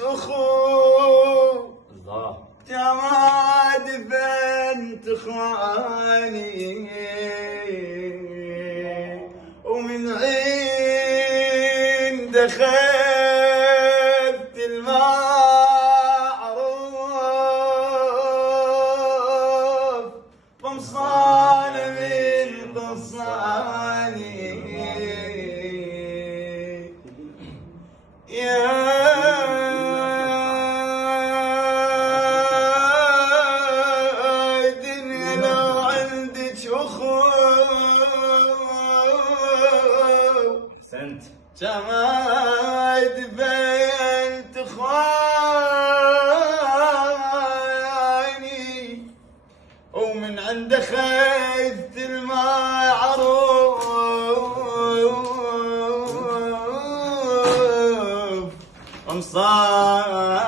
اخو الله جماد بنت اخواني ومن عند خذت المعروف قمصان من قمصاني يا دنيا لو عندك اخو احسنت جماد بنت اخواني ومن عند خذت المعروف قمصان